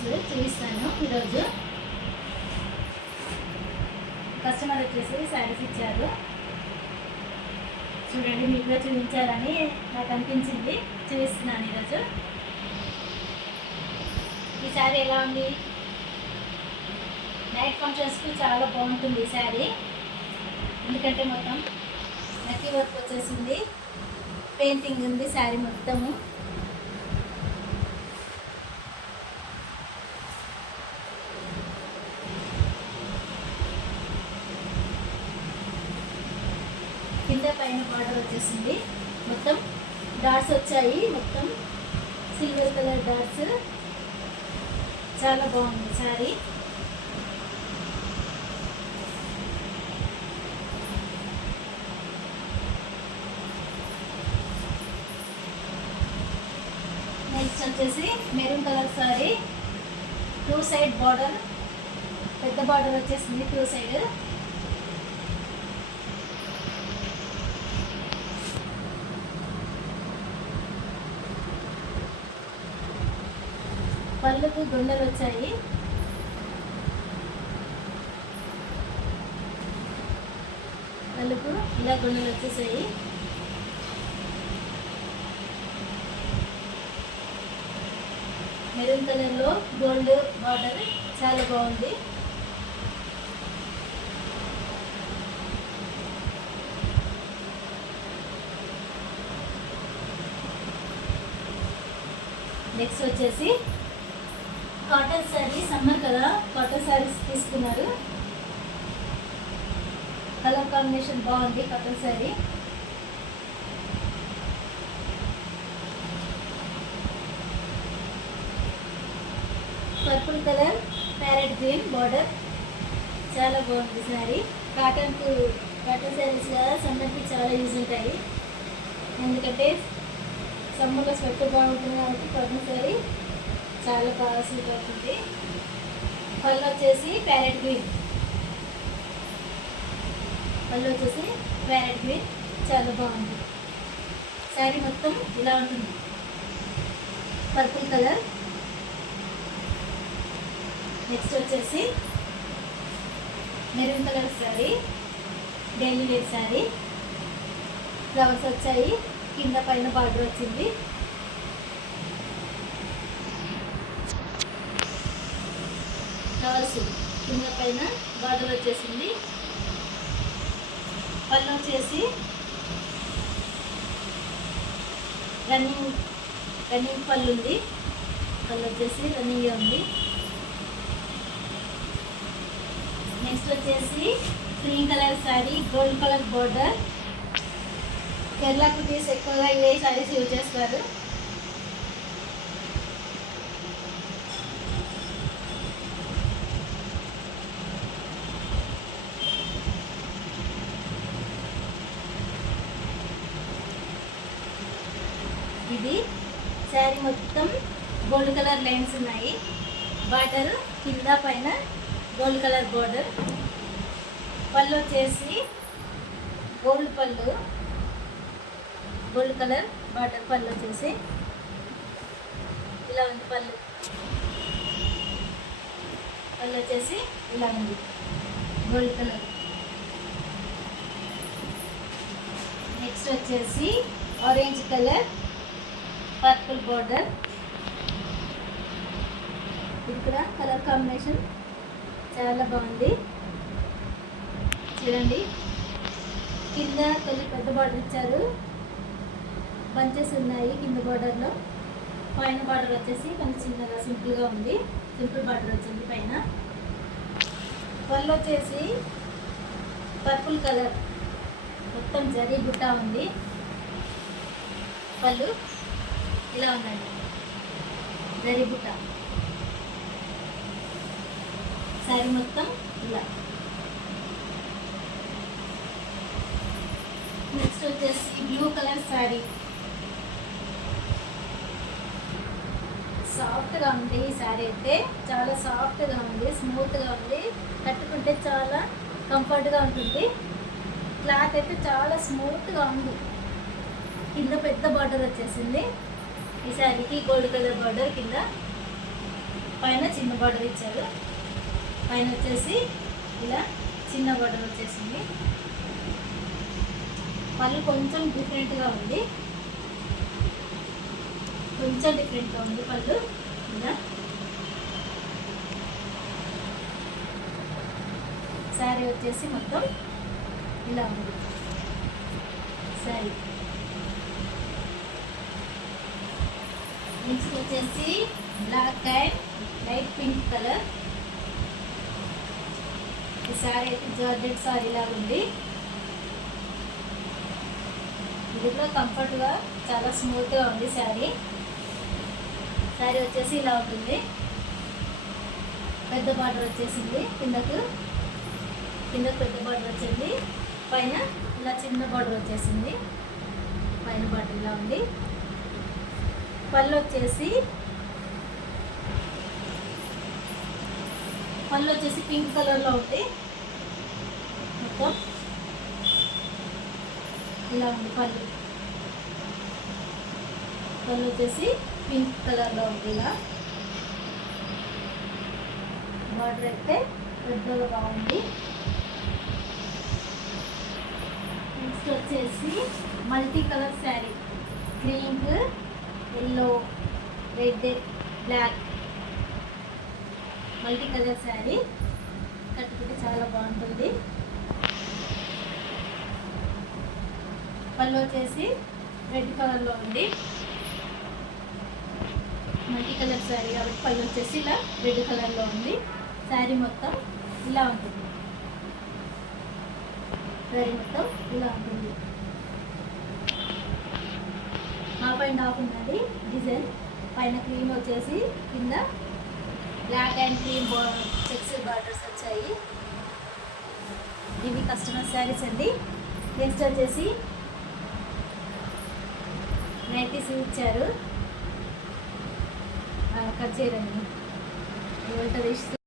శారీస్ చూపిస్తాను ఈరోజు. కస్టమర్ వచ్చేసి శారీస్ ఇచ్చారు, చూడండి మీకు కూడా చూపించాలని నాకు అనిపించింది, చూపిస్తున్నాను ఈరోజు. ఈ శారీ ఎలా ఉంది? నైట్ ఫంక్షన్స్కి చాలా బాగుంటుంది ఈ శారీ, ఎందుకంటే మొత్తం నక్కి వర్క్ వచ్చేసింది, పెయింటింగ్ ఉంది శారీ మొత్తము. కింద పైన బార్డర్ వచ్చేసింది, మొత్తం డాట్స్ వచ్చాయి, మొత్తం సిల్వర్ కలర్ డాట్స్. చాలా బాగుంది శారీ. నెక్స్ట్ వచ్చేసి maroon colour sari, 2 side border, పెద్ద బార్డర్ వచ్చేసింది 2 సైడ్. పళ్ళకు గుండెలు వచ్చాయి, పళ్ళకు ఇలా గుండెలు వచ్చేసాయి. మెరూన్ కలర్లో గోల్డ్ బార్డర్ చాలా బాగుంది. నెక్స్ట్ వచ్చేసి కాటన్ శారీ, సమ్మర్ కదా కాటన్ శారీస్ తీసుకున్నారు, కలర్ కాంబినేషన్ బాగుంది cotton sari. Purple colour parrot green border, చాలా బాగుంది శారీ. కాటన్ శారీస్ కదా సమ్మర్కి చాలా యూజ్ ఉంటాయి, ఎందుకంటే సమ్మర్లో స్వెటర్ బాగుంటుంది కాబట్టి కాటన్ శారీ చాలా బాగా సూట్ అవుతుంది. పళ్ళు వచ్చేసి ప్యారెట్ గ్రీన్, చాలా బాగుంది శారీ. మొత్తం ఇలా ఉంటుంది, పర్పుల్ కలర్. నెక్స్ట్ వచ్చేసి maroon colour saree, daily wear saree, flowers వచ్చాయి, కింద పైన బార్డర్ వచ్చింది. ఫ్లవర్స్ కింద పైన బార్డర్ వచ్చేసింది. పళ్ళు వచ్చేసి రన్నింగ్ పళ్ళు ఉంది, పళ్ళు వచ్చేసి రన్నింగ్ ఉంది. నెక్స్ట్ వచ్చేసి green colour sari, gold colour border. Kerala cuties ఎక్కువగా ఇవే శారీస్ యూజ్ చేస్తారు. ఇది శారీ మొత్తం గోల్డ్ కలర్ లైన్స్ ఉన్నాయి, బార్డర్ కింద పైన గోల్డ్ కలర్ బార్డర్. పళ్ళు వచ్చేసి గోల్డ్ పళ్ళు, గోల్డ్ కలర్ బార్డర్. పళ్ళు వచ్చేసి ఇలా ఉంది, పళ్ళు వచ్చేసి ఇలా ఉంది గోల్డ్ కలర్. నెక్స్ట్ వచ్చేసి ఆరెంజ్ కలర్, పర్పుల్ బార్డర్. ఇక్కడ కలర్ కాంబినేషన్ చాలా బాగుంది, చూడండి. కింద కొంచెం పెద్ద బార్డర్ ఇచ్చారు, బంచెస్ ఉన్నాయి కింద బార్డర్లో. పైన బార్డర్ వచ్చేసి కొంచెం చిన్నగా సింపుల్గా ఉంది, సింపుల్ బార్డర్ వచ్చింది పైన. పళ్ళు వచ్చేసి పర్పుల్ కలర్, మొత్తం జరీ బుట్ట ఉంది. పళ్ళు ఇలా ఉందండి, జరీ బుట్ట. శారీ మొత్తం ఇలా. నెక్స్ట్ వచ్చేసి బ్లూ కలర్ శారీ, సాఫ్ట్గా ఉంది ఈ శారీ అయితే, చాలా సాఫ్ట్గా ఉంది, స్మూత్గా ఉంది, కట్టుకుంటే చాలా కంఫర్ట్గా ఉంటుంది. క్లాత్ అయితే చాలా స్మూత్గా ఉంది. కింద పెద్ద బార్డర్ వచ్చేసింది ఈ శారీకి, గోల్డ్ కలర్ బార్డర్ కింద. పైన చిన్న బార్డర్ ఇచ్చారు. పైన వచ్చేసి ఇలా చిన్న బార్డర్ వచ్చేసింది. పళ్ళు కొంచెం డిఫరెంట్గా ఉంది, కొంచెం డిఫరెంట్గా ఉంది పళ్ళు. ఇలా శారీ వచ్చేసి మొత్తం ఇలా ఉంది శారీ. నెక్స్ట్ వచ్చేసి black and light pink colour. ఈ శారీ అయితే జార్జెట్ శారీ లాగా ఉంది. ఇది కూడా కంఫర్ట్గా చాలా స్మూత్గా ఉంది శారీ. శారీ వచ్చేసి ఇలా ఉంటుంది. పెద్ద బార్డర్ వచ్చేసింది, కిందకు పెద్ద బార్డర్ వచ్చింది, పైన ఇలా చిన్న బార్డర్ వచ్చేసింది. పైన బార్డర్ ఇలా ఉంది. పళ్ళు వచ్చేసి పింక్ కలర్లో ఉంది. మొత్తం ఇలా ఉంది పళ్ళు వచ్చేసి పింక్ కలర్లో ఉంది. ఇలా బార్డర్ అయితే పెద్దగా బాగుంది. నెక్స్ట్ వచ్చేసి multi colour saree, green, yellow, red, black multi colour saree. కట్టుకుంటే చాలా బాగుంటుంది. పళ్ళు వచ్చేసి రెడ్ కలర్లో ఉంది. మల్టీ కలర్ శారీ కాబట్టి పళ్ళు వచ్చేసి ఇలా రెడ్ కలర్లో ఉంది. శారీ మొత్తం ఇలా ఉంటుంది. శారీ మొత్తం ఇలా ఉంటుంది. హాఫ్ అండ్ హాఫ్ ఉన్నది డిజైన్. పైన క్రీమ్ వచ్చేసి కింద black and cream checks borders వచ్చాయి. ఇవి కస్టమర్ శారీస్ అండి. నెక్స్ట్ వచ్చేసి నైటీస్ ఇచ్చారు. కట్ చేయరండి, ఉల్టా తీసి